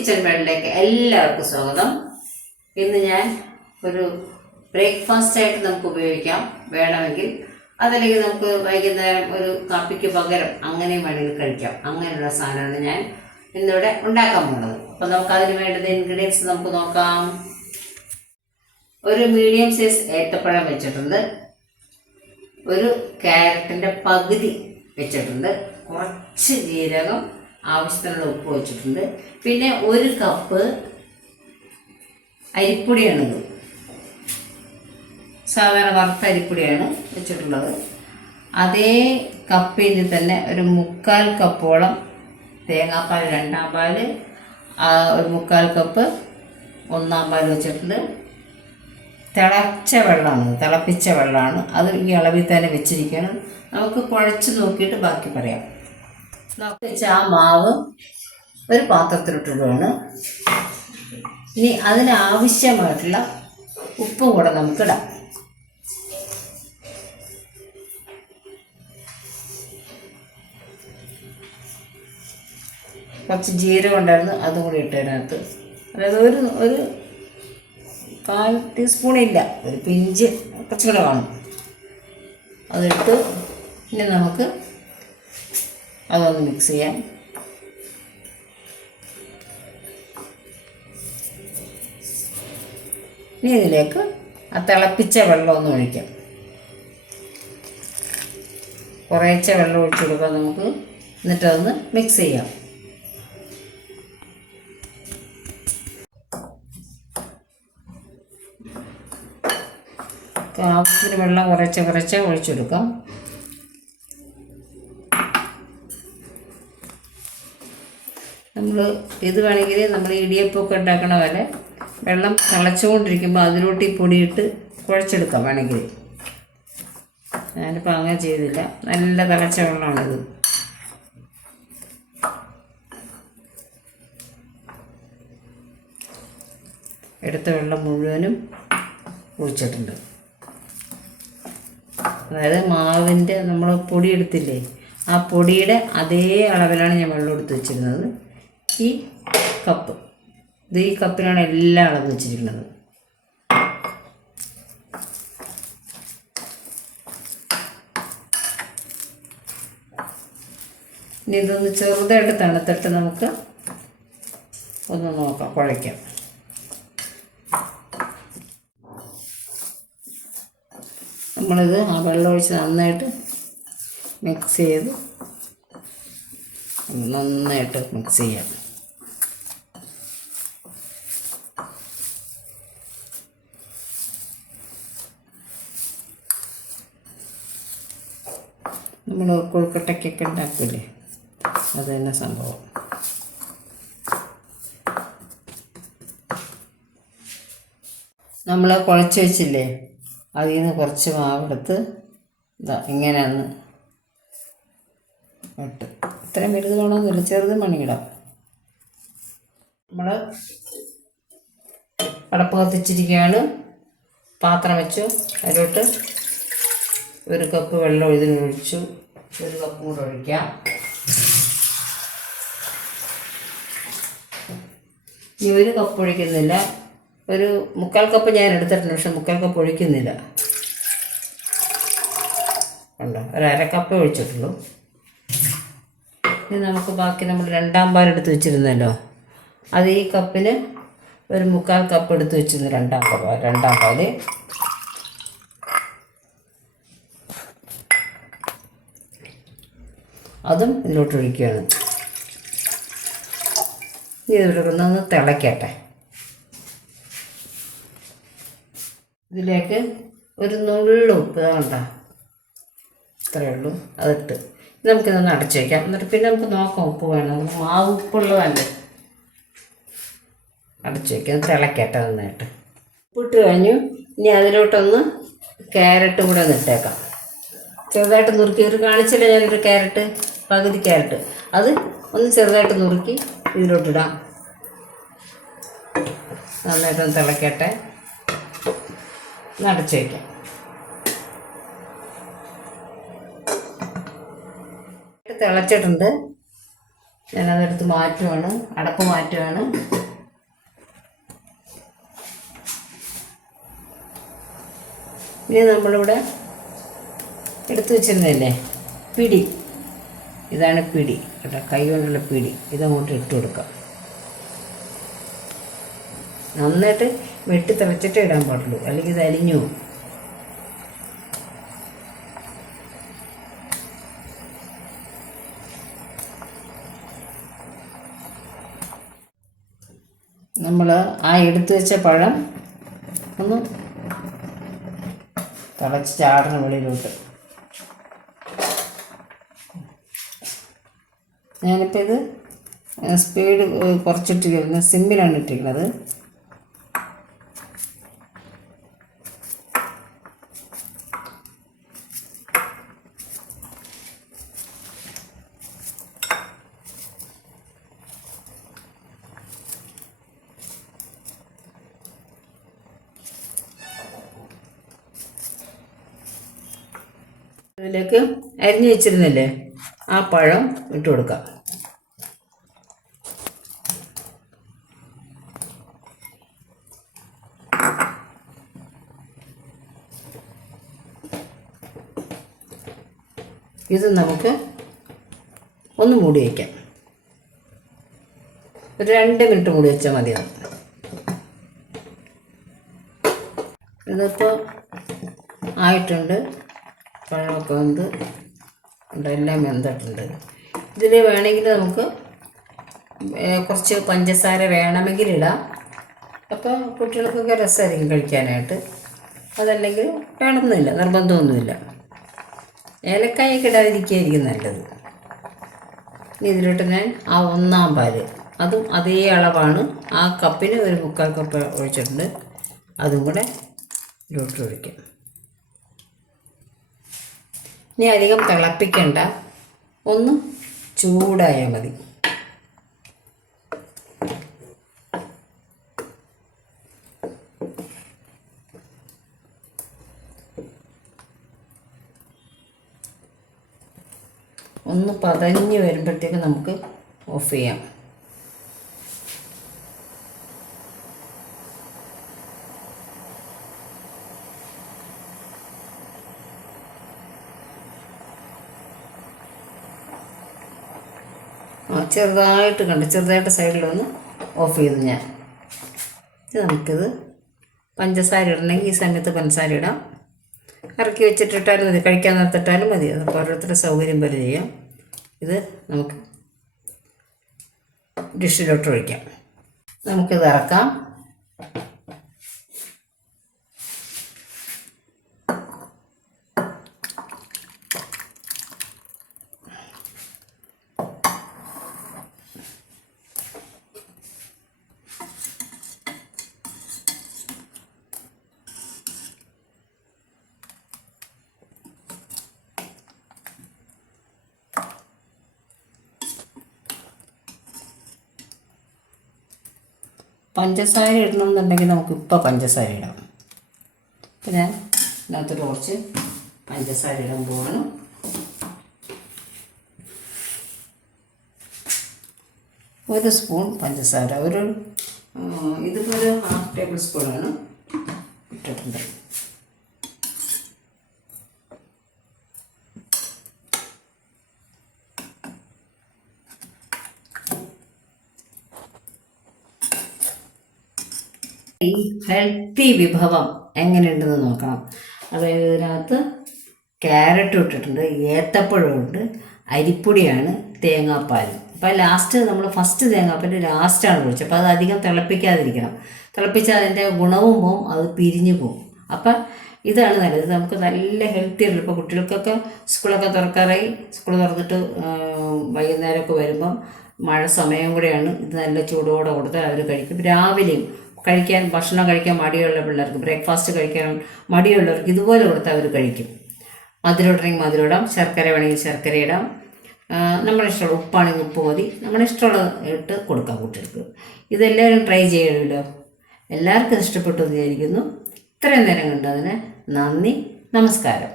Kitchen വേൾഡിലേക്ക് എല്ലാവർക്കും സ്വാഗതം. ഇന്ന് ഞാൻ ഒരു ബ്രേക്ക്ഫാസ്റ്റ് ആയിട്ട് നമുക്ക് ഉപയോഗിക്കാം വേണമെങ്കിൽ, അതല്ലെങ്കിൽ നമുക്ക് വൈകുന്നേരം ഒരു കാപ്പിക്ക് പകരം അങ്ങനെയും വേണമെങ്കിൽ കഴിക്കാം. അങ്ങനെയുള്ള സാധനമാണ് ഞാൻ ഇന്നിവിടെ ഉണ്ടാക്കാൻ പോകുന്നത്. അപ്പോൾ നമുക്ക് അതിന് വേണ്ടുന്ന ഇൻഗ്രീഡിയൻസ് നമുക്ക് നോക്കാം. ഒരു മീഡിയം സൈസ് ഏത്തപ്പഴം വെച്ചിട്ടുണ്ട്, ഒരു ക്യാരറ്റിൻ്റെ പകുതി വെച്ചിട്ടുണ്ട്, കുറച്ച് ജീരകം, ആവശ്യത്തിനുള്ള ഉപ്പ് വെച്ചിട്ടുണ്ട്, പിന്നെ ഒരു കപ്പ് അരിപ്പൊടിയാണിത്. സാധാരണ വറുത്ത അരിപ്പൊടിയാണ് വെച്ചിട്ടുള്ളത്. അതേ കപ്പിൽ തന്നെ ഒരു 3/4 കപ്പോളം തേങ്ങാപ്പാൽ, 2-ാം പാല്, ഒരു 3/4 കപ്പ് 1-ാം പാൽ വെച്ചിട്ടുണ്ട്. തിളപ്പിച്ച വെള്ളമാണ് അത്. ഈ അളവിൽ തന്നെ വെച്ചിരിക്കണം. നമുക്ക് കുഴച്ച് നോക്കിയിട്ട് ബാക്കി പറയാം. നമുക്ക് വെച്ച ആ മാവ് ഒരു പാത്രത്തിലിട്ടിടുകയാണ്. ഇനി അതിനാവശ്യമായിട്ടുള്ള ഉപ്പും കൂടെ നമുക്കിടാം. കുറച്ച് ജീരകം ഉണ്ടായിരുന്നു, അതും കൂടി ഇട്ടതിനകത്ത്. അതായത് ഒരു 1/4 ടീസ്പൂണില്ല, ഒരു പിഞ്ച് കുറച്ചും കൂടെ കാണും. അതിട്ട് ഇനി നമുക്ക് അതൊന്ന് മിക്സ് ചെയ്യാം. ഇനി ഇതിലേക്ക് ആ തിളപ്പിച്ച വെള്ളം ഒന്ന് ഒഴിക്കാം. കുറേശ്ശെ വെള്ളം ഒഴിച്ചു കൊടുക്കാം നമുക്ക്. എന്നിട്ടതൊന്ന് മിക്സ് ചെയ്യാം. ആവശ്യത്തിന് വെള്ളം കുറച്ച് ഒഴിച്ചെടുക്കാം. ഇത് വേണമെങ്കിൽ നമ്മൾ ഇടിയപ്പമൊക്കെ ഉണ്ടാക്കണ പോലെ വെള്ളം തിളച്ചുകൊണ്ടിരിക്കുമ്പോൾ അതിലോട്ട് ഈ പൊടിയിട്ട് കുഴച്ചെടുക്കാം വേണമെങ്കിൽ. ഞാനിപ്പോൾ അങ്ങനെ ചെയ്തില്ല, നല്ല തിളച്ച വെള്ളമാണിത്. എടുത്ത വെള്ളം മുഴുവനും ഒഴിച്ചിട്ടുണ്ട്. അതായത് മാവിൻ്റെ നമ്മൾ പൊടി എടുത്തില്ലേ, ആ പൊടിയുടെ അതേ അളവിലാണ് ഞാൻ വെള്ളം എടുത്ത് വെച്ചിരുന്നത്. ഈ കപ്പ്, ഈ കപ്പിലാണ് എല്ലാ അളവ് വെച്ചിരിക്കുന്നത്. ഇനി ഇതൊന്ന് ചെറുതായിട്ട് തണുത്തിട്ട് നമുക്ക് ഒന്ന് നോക്കാം, കുഴയ്ക്കാം. നമ്മളിത് ആ വെള്ളം ഒഴിച്ച് നന്നായിട്ട് മിക്സ് ചെയ്ത് നന്നായിട്ട് മിക്സ് ചെയ്യാം. നമ്മൾ കൊഴുക്കട്ടയ്ക്കൊക്കെ ഉണ്ടാക്കില്ലേ, അത് തന്നെ സംഭവം. നമ്മൾ കുഴച്ച് വെച്ചില്ലേ, അതിൽ നിന്ന് കുറച്ച് മാവെടുത്ത് ഇങ്ങനെ ഒന്ന് ഇട്ട്, ഇത്രയും വലുത് വേണമെന്നില്ല, ചെറുത് മണിയിടാം. നമ്മൾ അടപ്പ് കത്തിച്ചിരിക്കുകയാണ്. പാത്രം വെച്ചു, അതിലോട്ട് ഒരു കപ്പ് വെള്ളം ഇതിനൊഴിച്ചു. ഒരു കപ്പ് കൂടെ ഒഴിക്കാം. ഇനി ഒരു കപ്പ് ഒഴിക്കുന്നില്ല, ഒരു 3/4 കപ്പ് ഞാൻ എടുത്തിട്ടുണ്ട്, പക്ഷെ 3/4 കപ്പ് ഒഴിക്കുന്നില്ല. ഉണ്ടോ, ഒരു 1/2 കപ്പ് ഒഴിച്ചിട്ടുള്ളൂ. ഇനി നമുക്ക് ബാക്കി നമ്മൾ 2-ാം പാൽ എടുത്ത് വെച്ചിരുന്നല്ലോ, അത് ഈ കപ്പിന് ഒരു 3/4 കപ്പ് എടുത്ത് വെച്ചിരുന്നു. 2-ാം പാല് അതും ഇതിലോട്ട് ഒഴിക്കുകയാണ്. ഇതിലോട്ട് ഒന്ന് തിളയ്ക്കട്ടെ. ഇതിലേക്ക് ഒരു നുള്ളു ഉപ്പ് കണ്ടോ, ഇത്രയേ ഉള്ളൂ, അതിട്ട് നമുക്കിതൊന്ന് അടച്ചു വയ്ക്കാം. എന്നിട്ട് പിന്നെ നമുക്ക് നോക്കാം ഉപ്പ് വേണം. നമുക്ക് മാവ് ഉപ്പുള്ളതല്ലേ, അടച്ചു വയ്ക്കാം. തിളക്കട്ടെ നന്നായിട്ട്. ഉപ്പിട്ട് കഴിഞ്ഞു. ഇനി അതിലോട്ടൊന്ന് ക്യാരറ്റും കൂടെ ഒന്ന് ഇട്ടേക്കാം. ചെറുതായിട്ട് നുറുക്കി, ഒരു കാണിച്ചില്ല ഞാനൊരു ക്യാരറ്റ്, പകുതി ക്യാരറ്റ്, അത് ഒന്ന് ചെറുതായിട്ട് നുറുക്കി ഇതിലോട്ടിടാം. നന്നായിട്ടൊന്ന് തിളക്കട്ടെ, അടച്ചു വയ്ക്കാം. തിളച്ചിട്ടുണ്ട്. ഞാനതെടുത്ത് മാറ്റുവാണ്, അടപ്പ് മാറ്റുവാണ്. ഇനി നമ്മളിവിടെ എടുത്തു വെച്ചിരുന്നില്ലേ പിടി, ഇതാണ് പിടി കേട്ടോ, കൈ കൊണ്ടുള്ള പിടി. ഇതങ്ങോട്ട് ഇട്ട് കൊടുക്കാം. നന്നായിട്ട് വെട്ടി തിളച്ചിട്ടേ ഇടാൻ പാടുള്ളൂ, അല്ലെങ്കിൽ ഇത് അലിഞ്ഞു പോകും. നമ്മൾ ആ എടുത്തു വെച്ച പഴം ഒന്ന് തിളച്ച് ചാടുന്ന വെളിയിലോട്ട്. ഞാനിപ്പോൾ ഇത് സ്പീഡ് കുറച്ചിട്ടിരിക്കുന്നത്, സിമ്മിലാണ് ഇട്ടിരിക്കുന്നത്. ഇതിലേക്ക് അരിഞ്ഞു വെച്ചിരുന്നില്ലേ ആ പഴം ഇട്ട് കൊടുക്കാം. ഇത് നമുക്ക് ഒന്ന് മൂടി വയ്ക്കാം. ഒരു 2 മിനിറ്റ് മൂടി വെച്ചാൽ മതിയാവും. ഇതിപ്പോൾ ആയിട്ടുണ്ട്, പഴമൊക്കെ വന്ന് എല്ലാം വെന്തിട്ടുണ്ട്. ഇതിൽ വേണമെങ്കിൽ നമുക്ക് കുറച്ച് പഞ്ചസാര വേണമെങ്കിൽ ഇടാം. അപ്പോൾ കുട്ടികൾക്കൊക്കെ രസമായിരിക്കും കഴിക്കാനായിട്ട്. അതല്ലെങ്കിൽ വേണമെന്നില്ല, നിർബന്ധമൊന്നുമില്ല. ഏലക്കായൊക്കെ ഇടാതിരിക്കുകയായിരിക്കും നല്ലത്. ഇനി ഇതിലോട്ട് ഞാൻ ആ 1-ാം പാല്, അതും അതേ അളവാണ്, ആ കപ്പിന് ഒരു 3/4 കപ്പ് ഒഴിച്ചിട്ടുണ്ട്. അതും കൂടെ ഇതിലോട്ട് ഒഴിക്കാം. ഇനി അധികം തിളപ്പിക്കണ്ട, ഒന്ന് ചൂടായാൽ മതി. ഒന്ന് പതഞ്ഞ് വരുമ്പോഴത്തേക്ക് നമുക്ക് ഓഫ് ചെയ്യാം. ചെറുതായിട്ട് ചെറുതായിട്ട് സൈഡിലൊന്ന് ഓഫ് ചെയ്ത് ഞാൻ ഇത് നമുക്കിത് പഞ്ചസാര ഇടണമെങ്കിൽ ഈ സമയത്ത് പഞ്ചസാര ഇടാം. ഇറക്കി വെച്ചിട്ടിട്ടാലും മതി, കഴിക്കാൻ നിർത്തിട്ടാലും മതി. നമുക്ക് ഓരോരുത്തരുടെ സൗകര്യം പോലെ ചെയ്യാം. ഇത് നമുക്ക് ഡിഷിലോട്ട് ഒഴിക്കാം. നമുക്കിത് ഇറക്കാം. പഞ്ചസാര ഇടണമെന്നുണ്ടെങ്കിൽ നമുക്കിപ്പോൾ പഞ്ചസാര ഇടാം. അപ്പോൾ ഞാൻ ഇതിനകത്തോട്ട് കുറച്ച് പഞ്ചസാര ഇടാൻ പോവാണ്. ഒരു സ്പൂൺ പഞ്ചസാര, ഇതിപ്പോൾ ഒരു 1/2 ടേബിൾ സ്പൂണാണ് ഇട്ടിട്ടുണ്ട്. ഈ ഹെൽത്തി വിഭവം എങ്ങനെയുണ്ടെന്ന് നോക്കണം. അതായത് ഇതിനകത്ത് ക്യാരറ്റ് ഇട്ടിട്ടുണ്ട്, ഏത്തപ്പഴമുണ്ട്, അരിപ്പൊടിയാണ്, തേങ്ങാപ്പാൽ. അപ്പോൾ ലാസ്റ്റ് നമ്മൾ ഫസ്റ്റ് തേങ്ങാപ്പാൽ ലാസ്റ്റാണ് ഒഴിച്ചത്. അപ്പോൾ അത് അധികം തിളപ്പിക്കാതിരിക്കണം. തിളപ്പിച്ചാൽ അതിൻ്റെ ഗുണവും പോവും, അത് പിരിഞ്ഞു പോവും. അപ്പം ഇതാണ് നല്ലത്. നമുക്ക് നല്ല ഹെൽത്തി ആയിട്ടുള്ള, ഇപ്പോൾ കുട്ടികൾക്കൊക്കെ സ്കൂളൊക്കെ തുറക്കാറായി. സ്കൂൾ തുറന്നിട്ട് വൈകുന്നേരമൊക്കെ വരുമ്പം മഴ സമയം കൂടെയാണ്. ഇത് നല്ല ചൂടോടെ കൊടുത്താൽ അവർ കഴിക്കും. രാവിലെയും ഭക്ഷണം കഴിക്കാൻ മടിയുള്ള പിള്ളേർക്ക്, ബ്രേക്ക്ഫാസ്റ്റ് കഴിക്കാൻ മടിയുള്ളവർക്ക് ഇതുപോലെ കൊടുത്താൽ അവർ കഴിക്കും. മധുരം ഇടണമെങ്കിൽ മധുരം ഇടാം, ശർക്കര വേണമെങ്കിൽ ശർക്കര ഇടാം. നമ്മുടെ ഇഷ്ടമുള്ള ഉപ്പാണെങ്കിൽ ഉപ്പ് മതി, നമ്മുടെ ഇഷ്ടമുള്ളത് ഇട്ട് കൊടുക്കാം കുട്ടികൾക്ക്. ഇതെല്ലാവരും ട്രൈ ചെയ്യണമല്ലോ. എല്ലാവർക്കും ഇഷ്ടപ്പെട്ടു എന്ന് വിചാരിക്കുന്നു. ഇത്രയും നേരം കണ്ടതിന് നന്ദി, നമസ്കാരം.